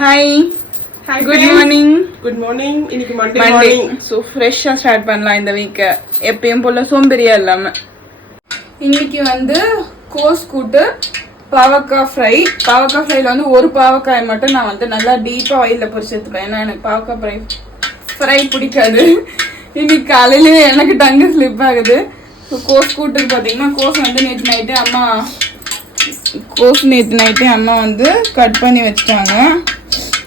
Hi Hi, good friend. Morning. Good morning. இன்னைக்கு Monday morning. So ஃப்ரெஷ்ஷாக start பண்ணலாம் இந்த வீக்கை, எப்பயும் போல சோம்பேறியா இல்லாமல். இன்னைக்கு வந்து கோஸ் கூட்டு பாவக்காய் ஃப்ரை. பாவக்காய் ஃப்ரைல வந்து ஒரு பாவக்காயை மட்டும் நான் வந்து நல்லா டீப்பாக ஆயிலில் பொரிச்சு எடுத்துப்பேன், ஏன்னா எனக்கு பாவக்காய் ஃப்ரை பிடிக்காது. இன்னைக்கு காலையிலேயே எனக்கு டங்கு ஸ்லிப் ஆகுது. ஸோ கோஸ் கூட்டுக்கு பார்த்தீங்கன்னா கோஸ் வந்து நேற்று நைட்டே அம்மா வந்து கட் பண்ணி வச்சுட்டாங்க.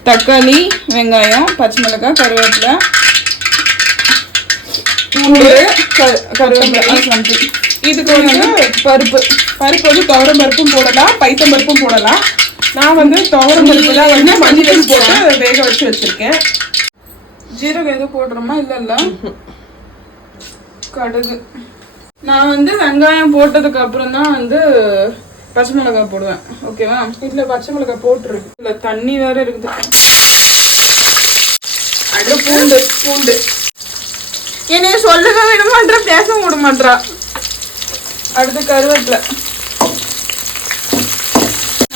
தக்காளி, வெங்காயம், பச்சை மிளகாய், கருவேப்பிலை, பூண்டு, கருவேப்பிலை, இதுக்கு வந்து பருப்பு வந்து துவரம் பருப்பும் போடலாம், பைத்தம் பருப்பும் போடலாம். நான் வந்து துவரம் பருப்பு தான் வந்து மஞ்சள் போட்டு வேக வச்சு வச்சிருக்கேன். ஜீரகம் எதுவும் போடுறோமா? இல்ல கடுகு. நான் வந்து வெங்காயம் போட்டதுக்கு அப்புறம் தான் வந்து பச்சை மிளகாய் போடுவேன். ஓகேவா? இதுல பச்சை மிளகாய் போட்டுரு. இல்ல தண்ணி வேற இருக்குது. அடுத்து பூண்டு என்னைய சொல்லவே விட மாட்டா, பேச விட மாட்டா. அடுத்து கருவேப்பிலை.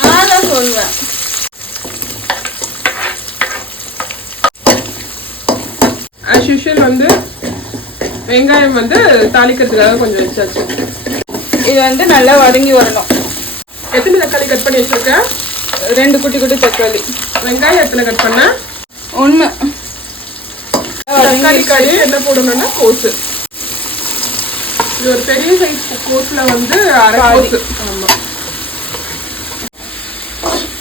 நான் தான் சொல்லுவேன். as usual வந்து வெங்காயம் வந்து தாளிக்கிறதுக்காக கொஞ்சம் வச்சாச்சு. இது வந்து நல்லா வதங்கி வரணும். எத்தனை தக்காளி கட் பண்ணி வச்சிருக்கேன்? 2 குட்டி குட்டி தக்காளி. வெங்காயம் எத்தனை கட் பண்ண? 1. தக்காளி காய் என்ன போடணும்னா கோஸு. இது ஒரு பெரிய சைஸ் கோஸ்ல வந்து அரை கோஸு. ஆமா,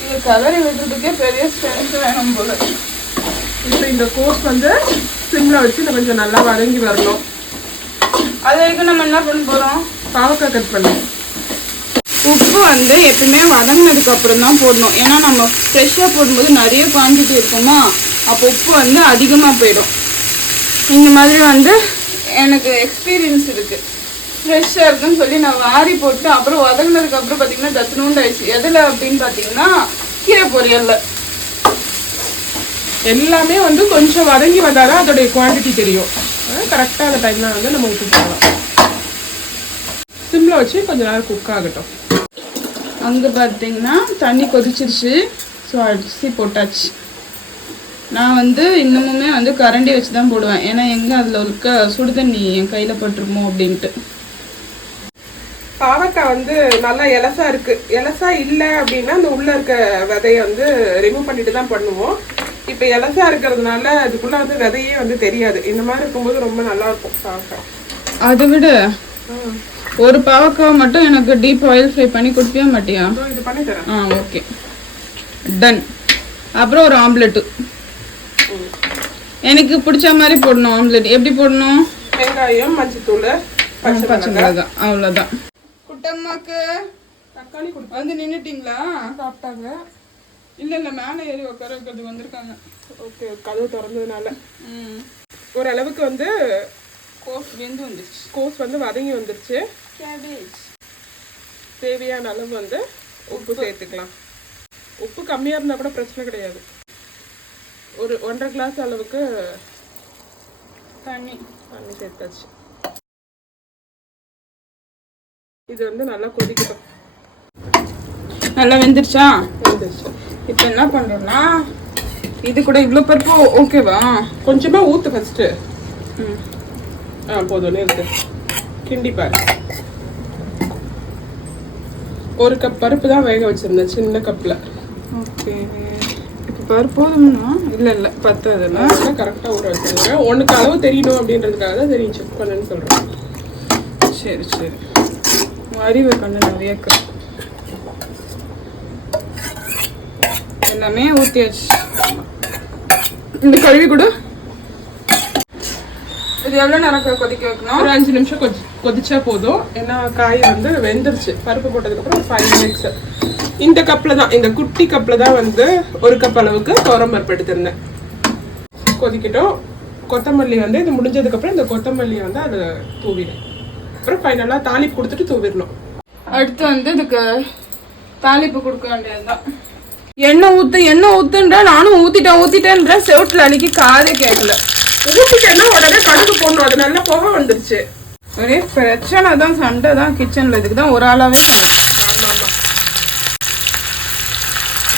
இது கலரி விடுறதுக்கே பெரிய ஸ்ட்ரென்த் வேணும் போல. இப்போ இந்த கோஸ் வந்து சிம்ல வச்சு இன்னும் கொஞ்சம் நல்லா வதங்கி வரணும். அது வரைக்கும் நம்ம என்ன பண்ண போறோம்? பாவக்காய் கட் பண்ணணும். உப்பு வந்து எப்பவுமே வதங்கினதுக்கு அப்புறம் தான் போடணும், ஏன்னா நம்ம ஃப்ரெஷ்ஷாக போடும்போது நிறைய குவான்டிட்டி இருக்குமா, அப்போ உப்பு வந்து அதிகமாக போயிடும். இந்த மாதிரி வந்து எனக்கு எக்ஸ்பீரியன்ஸ் இருக்கு. ஃப்ரெஷ்ஷாக இருக்குன்னு சொல்லி நான் வாரி போட்டு அப்புறம் வதங்கினதுக்கு அப்புறம் பார்த்தீங்கன்னா தத்துணுண்டு ஆயிடுச்சு. எதில் அப்படின்னு பார்த்தீங்கன்னா கீரை பொரியல்ல. எல்லாமே வந்து கொஞ்சம் வதங்கி வந்தாதான் அதோடைய குவான்டிட்டி தெரியும். கரெக்டாக அந்த டைம்ல வந்து நம்ம உப்பு போடலாம். சிம்ல வச்சு கொஞ்ச நேரம் குக் ஆகட்டும். அங்கே பார்த்தீங்கன்னா தண்ணி கொதிச்சிருச்சு. ஸோ அரிசி போட்டாச்சு. நான் வந்து இன்னமுமே வந்து கரண்டி வச்சு தான் போடுவேன், ஏன்னா எங்கே அதில் இருக்க சுடு தண்ணி என் கையில் பட்டுருமோ அப்படின்ட்டு. பாவக்காய் வந்து நல்லா எலசா இருக்கு. எலசா இல்லை அப்படின்னா அந்த உள்ள இருக்க விதையை வந்து ரிமூவ் பண்ணிட்டு தான் பண்ணுவோம். இப்போ எலசா இருக்கிறதுனால அதுக்குள்ள வந்து விதையே வந்து தெரியாது. இந்த மாதிரி இருக்கும்போது ரொம்ப நல்லா இருக்கும் பாவக்காய். அதை விட ஒரு பாவக்காய் மட்டும் எனக்கு டீப் ஆயில் ஃப்ரை பண்ணி கொடுப்பியா மாட்டியா? இது பண்ணி தரேன். Okay, done. அப்புறம் ஒரு ஆம்லெட்டு எனக்கு பிடிச்ச மாதிரி போடணும். ஆம்லெட் எப்படி போடணும்? வெங்காயம், மஞ்சத்தூள், பச்சை மிளகாய், அவ்வளோதான். குட்டம்மாக்கு தக்காளி வந்து நின்றுட்டிங்களா? சாப்பிட்டாங்க. இல்லை மேலே ஏறி உட்கார வைக்கிறது வந்திருக்காங்க. ஓகே, கதவு திறந்ததுனால ஓரளவுக்கு வந்து கோஸ் வெந்து வந்துருச்சு. கோஸ் வந்து வதங்கி வந்துருச்சு. கேபேஜ் தேவையான அளவு வந்து உப்பு சேர்த்துக்கலாம். உப்பு கம்மியாக இருந்தால் கூட பிரச்சனை கிடையாது. ஒரு 1.5 கிளாஸ் அளவுக்கு தண்ணி சேர்த்தாச்சு. இது வந்து நல்லா கொதிக்கட்டும். நல்லா வெந்துருச்சா? வெந்துருச்சு. இப்போ என்ன பண்ணுறோம்னா இது கூட இவ்வளோ பருப்பு ஓகேவா? கொஞ்சமாக ஊற்று ஃபஸ்ட்டு. போதும் இருக்கு. கிண்டி பாரு. 1 கப் பருப்பு தான் வேக வச்சிருந்தேன், சின்ன கப்பில். ஓகே, இப்போ பருப்பு போதும்னா? இல்லை பத்தாதுல்ல. கரெக்டாக ஊற வச்சுருங்க. ஒன்றுக்கு அளவு தெரியணும் அப்படின்றதுக்காக தான் தெரியும், செக் பண்ணுன்னு சொல்கிறேன். சரி அறிவு கண்ணு நிறைய எல்லாமே ஊற்றியாச்சு. இந்த கழுவி கூட இது எவ்வளோ நேரம் கொதிக்க வைக்கணும்? ஒரு 5 நிமிஷம் கொதிச்சா போதும். ஏன்னா காய் வந்து வெந்துருச்சு. பருப்பு போட்டதுக்கப்புறம் ஒரு 5 மினிட்ஸ். இந்த கப்பில் தான், இந்த குட்டி கப்பில் தான் வந்து 1 கப் அளவுக்கு துவரம் பருப்பு எடுத்திருந்தேன். கொதிக்கட்டும். கொத்தமல்லி வந்து இது முடிஞ்சதுக்கப்புறம் இந்த கொத்தமல்லியை வந்து அதை தூவிடும். அப்புறம் ஃபைனலாக தாளிப்பு கொடுத்துட்டு தூவிடணும். அடுத்து வந்து இதுக்கு தாளிப்பு கொடுக்க வேண்டியதுதான். எண்ணெய் ஊத்துன்றா நானும் ஊத்திட்டேன்ற செவுட்டில் அன்னைக்கு காதே கேட்கல. ஊற்றிட்டேன்னா உடனே கடுகு போடணும். அது நல்லா புகை வந்துருச்சு. ஒரே பிரச்சனை தான், சண்டை தான் கிச்சனில். இதுக்கு தான் ஒரு ஆளாகவே. ஆமாம்.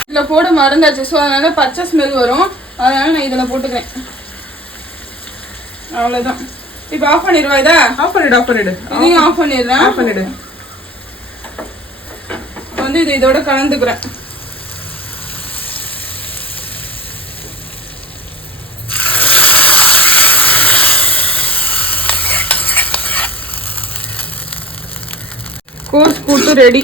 இதுல போட மறந்தாச்சு. ஸோ அதனால பச்சை ஸ்மெல் வரும். அதனால நான் இதில் போட்டுக்கிறேன். அவ்வளோதான். இப்போ ஆஃப் பண்ணிடுவா இதை? ஆஃப் பண்ணிடு. இதையும் ஆஃப் பண்ணிடுறேன். ஆஃப் பண்ணிடு. வந்து இது இதோட கலந்துக்கிறேன். கோஸ் கூட்டு ரெடி.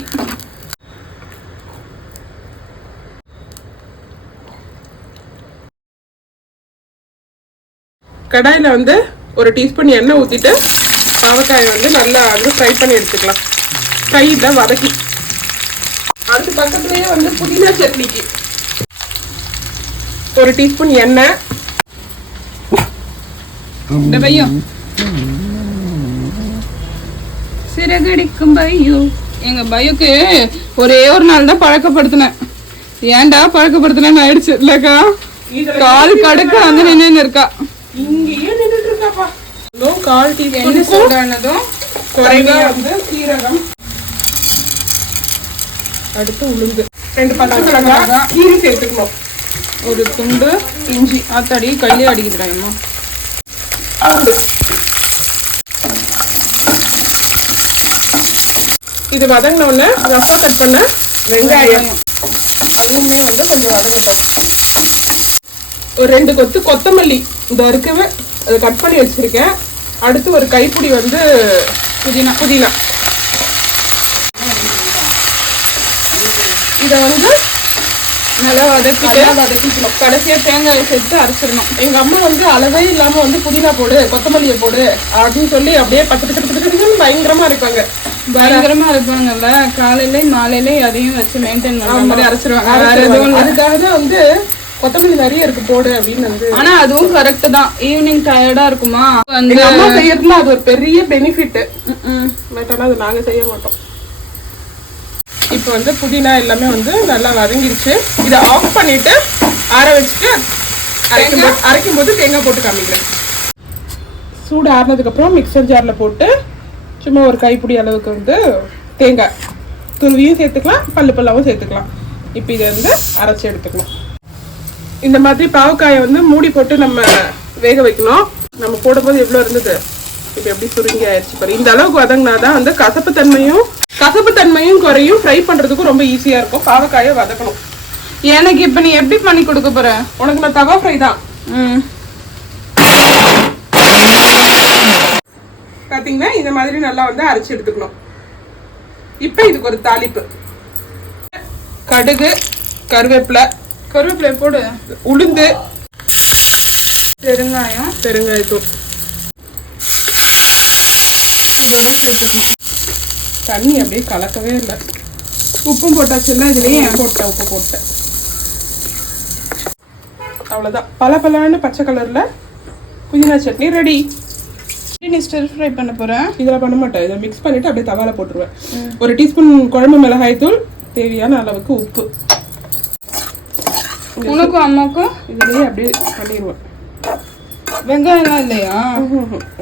கடாயில் வந்து ஒரு டீஸ்பூன் எண்ணெய் ஊற்றிட்டு பாவக்காயை வந்து நல்லா வந்து ஃப்ரை பண்ணி எடுத்துக்கலாம். ஃப்ரையில் வதக்கி அடுத்த பக்கத்துலேயே வந்து புதினா சட்னிக்கு ஒரு டீஸ்பூன் எண்ணெய். இந்த பையன் சிறகடிக்கும் பையோ. எங்க பையுக்கு ஒரே ஒரு நாள் தான் பழக்கப்படுத்தினேன். ஏன்டா பழக்கப்படுத்தினேன்னு ஆயிடுச்சு இல்லக்கா. கால் கடுக்க வந்து நின்று இருக்கா. இங்கேயே நின்றுட்டு இருக்காப்பா. கால் டீஸ்பூன் சூடானதும் குறைவா வந்து சீரகம், அடுத்து உளுந்து, 2 பச்சை மிளகாய் கீரி சேர்த்துக்கணும். ஒரு துண்டு இஞ்சி. ஆத்தாடி கையிலே அடிக்குதுடாயம்மா. பூண்டு. இது வதங்கின உடனே ரஃபா கட் பண்ண வெங்காயம் அதுவுமே வந்து கொஞ்சம் வதங்கட்டும். ஒரு 2 கொத்து கொத்தமல்லி இந்த இருக்கவே அதை கட் பண்ணி வச்சிருக்கேன். அடுத்து ஒரு கைப்பிடி வந்து புதினா. இதை வந்து நல்லா வதக்கிக்கணும். கடைசியா தேங்காயை சேர்த்து அரைச்சிடணும். எங்க அம்மா வந்து அளவே இல்லாம வந்து புதினா போடு, கொத்தமல்லியை போடு அப்படின்னு சொல்லி அப்படியே பத்து பயங்கரமா இருப்பாங்க. பயங்கரமா இருப்பாங்கல்ல. காலையில மாலையில அதையும் வச்சு மெயின்டைன் பண்ண மாதிரி அரைச்சிருவாங்க. அதுக்காக தான் வந்து கொத்தமல்லி நிறைய இருக்கு போடு அப்படின்னு வந்து. ஆனா அதுவும் கரெக்ட் தான். ஈவினிங் டயர்டா இருக்குமா வந்து அம்மா செய்யறதுல அது ஒரு பெரிய பெனிஃபிட். பட் ஆனா அது நாங்க செய்ய மாட்டோம். இப்போ வந்து புதினா எல்லாமே வந்து நல்லா வதங்கிருச்சு. இதை ஆஃப் பண்ணிட்டு ஆற வச்சுட்டு அரைக்கும் போது தேங்காய் போட்டு காமிக்கிறேன். சூடு ஆறினதுக்கு அப்புறம் மிக்சர் ஜார்ல போட்டு சும்மா ஒரு கைப்பிடி அளவுக்கு வந்து தேங்காய் துருவியும் சேர்த்துக்கலாம், பல்லாவும் சேர்த்துக்கலாம். இப்போ இதை வந்து அரைச்சி எடுத்துக்கலாம். இந்த மாதிரி பாவக்காயை வந்து மூடி போட்டு நம்ம வேக வைக்கணும். நம்ம போடும்போது எவ்வளோ இருந்தது, இப்போ எப்படி சுருங்கி ஆயிடுச்சு பாரு. இந்த அளவுக்கு வதங்கினாதான் வந்து கசப்பு தன்மையும் குறையும். ஃப்ரை பண்றதுக்கும் ரொம்ப ஈஸியா இருக்கும். பாவக்காயை வதக்கணும். எனக்கு இப்ப நீ எப்படி பண்ணி கொடுக்க போற? உனக்கு நான் தவா ஃப்ரை தான். பாத்தீங்கன்னா இந்த மாதிரி நல்லா வந்து அரைச்சு எடுத்துக்கணும். இப்ப இதுக்கு ஒரு தாளிப்பு. கடுகு, கருவேப்பிலை போடு, உளுந்து, பெருங்காயத்தூள் இதோட சேர்த்துக்கணும். தண்ணி அப்படியே கலக்கவே இல்லை. உப்பும் போட்டாச்சுல்ல இதுலயே. உப்பு போட்டேன். அவ்வளோதான். பலன்னு பச்சை கலர்ல புதினா சட்னி ரெடி. நீ ஸ்டிர் ஃப்ரை பண்ண போறேன். இதில் பண்ண மாட்டேன். இதை மிக்ஸ் பண்ணிட்டு அப்படியே தவால போட்டுருவேன். ஒரு டீஸ்பூன் குழம்பு மிளகாய் தூள், தேவையான அளவுக்கு உப்பு. உனக்கும் அம்மாக்கும் இதுலயே அப்படியே பண்ணிடுவேன். வெங்காயம்லாம் இல்லையா?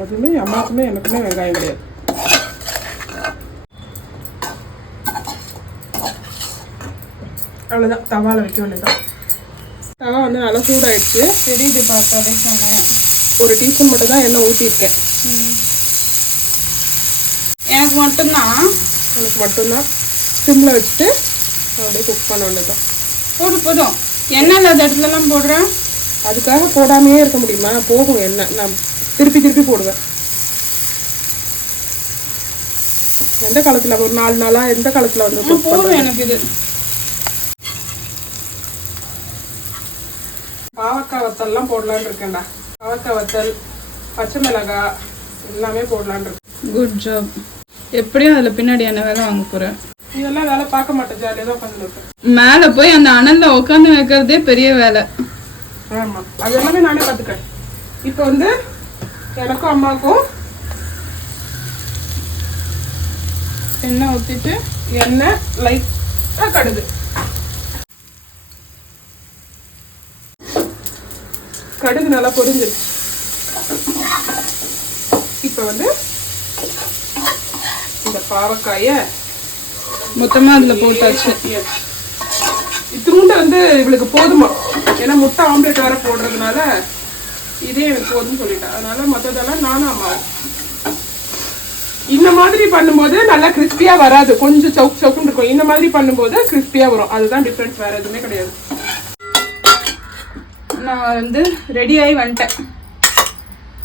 அதுவுமே அம்மாக்குமே எனக்குமே வெங்காயம் கிடையாது. அவ்வளோதான். தவால வைக்க வேண்டியதான். தவா வந்து நல்லா சூடாயிடுச்சு. தெரியுது பார்த்தாலே சொன்னேன். ஒரு டீஸ்பூன் மட்டும் தான் எண்ணெய் ஊற்றிருக்கேன். எனக்கு மட்டும்தான் சிம்மில் வச்சுட்டு அப்படியே குக் பண்ண வேண்டியதான். போதும். எண்ணெய் இல்லாத இடத்துலலாம் போடுறேன். அதுக்காக போடாமையே இருக்க முடியுமா? போகும் எண்ணெய். நான் திருப்பி போடுவேன். எந்த காலத்தில் ஒரு 4 நாளா எந்த காலத்தில் வந்து போதும் எனக்கு இது. பாவக்காய் வத்தல்லாம் போடலான்னு இருக்கேன்டா. பாவக்காய் வத்தல், பச்சை மிளகாய் எல்லாமே போடலான்னு இருக்கு. Good job. எப்படியும் அதில் பின்னாடி என்ன வேலை வாங்க போகிறேன். இதெல்லாம் வேலை பார்க்க மாட்டேன். ஜாலியாக தான் உட்காந்து வைப்பேன். மேலே போய் அந்த அனலில் உட்காந்து வைக்கிறதே பெரிய வேலை. ஆமாம், அது எல்லாமே நானே பார்த்துக்கிறேன். இப்போ வந்து எனக்கும் அம்மாவுக்கும் எண்ணெய் ஊற்றிட்டு எண்ணெய் லைட்டாக கடுகு. கடுகு நல்லா பொரிஞ்சிருச்சு. இப்போ வந்து இந்த பாவக்காயை மொத்தமாக அதில் போட்டாச்சு. இத்தினூண்டு வந்து இவளுக்கு போதுமா, ஏன்னா முட்டை ஆம்லெட் வேற போடுறதுனால இதே எனக்கு போதும்னு சொல்லிட்டேன். அதனால மற்றதெல்லாம் நானும் அம்மாவும். இந்த மாதிரி பண்ணும்போது நல்லா கிறிஸ்பியா வராது, கொஞ்சம் சவுக் சவுக்குன்னு இருக்கும். இந்த மாதிரி பண்ணும்போது கிறிஸ்பியா வரும், அதுதான் டிஃபரன்ஸ், வேற எதுவுமே கிடையாது. நான் வந்து ரெடி ஆகி வந்துட்டேன்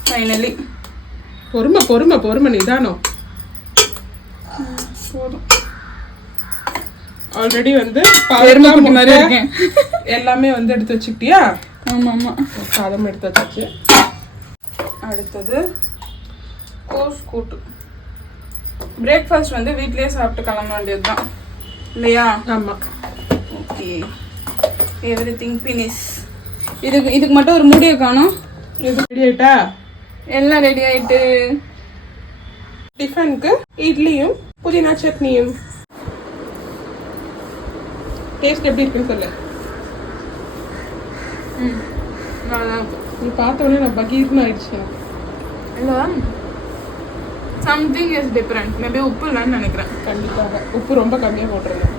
ஃபைனலி. பொறுமை பொறுமை பொறுமை, நிதானம். போதும். ஆல்ரெடி வந்து எருமைக்குட்டி மாதிரி இருக்கேன். எல்லாமே வந்து எடுத்து வச்சுக்கிட்டியா? ஆமா ஆமா, சாதம் எடுத்து வச்சாச்சு. அடுத்தது கோஸ் கூட்டு. பிரேக்ஃபாஸ்ட் வந்து வீட்லயே சாப்பிட்டு கிளம்ப வேண்டியது தான் இல்லையா? ஆமா. Okay, everything finish. இதுக்கு மட்டும் ஒரு முடியை காணும். இது ரெடி ஆயிட்டா? எல்லாம் ரெடி ஆயிட்டு. டிஃபனுக்கு இட்லியும் புதினா சட்னியும். டேஸ்ட் எப்படி இருக்குன்னு சொல்லு. நல்லா இருக்கும். நீ பார்த்த உடனே நான் பகீர்னு ஆயிடுச்சு. இல்லை, சம்திங் இஸ் டிஃப்ரெண்ட். மேபி உப்பு இல்லைன்னு நினைக்கிறேன். கண்டிப்பாக உப்பு ரொம்ப கம்மியாக போட்டுருந்தேன்.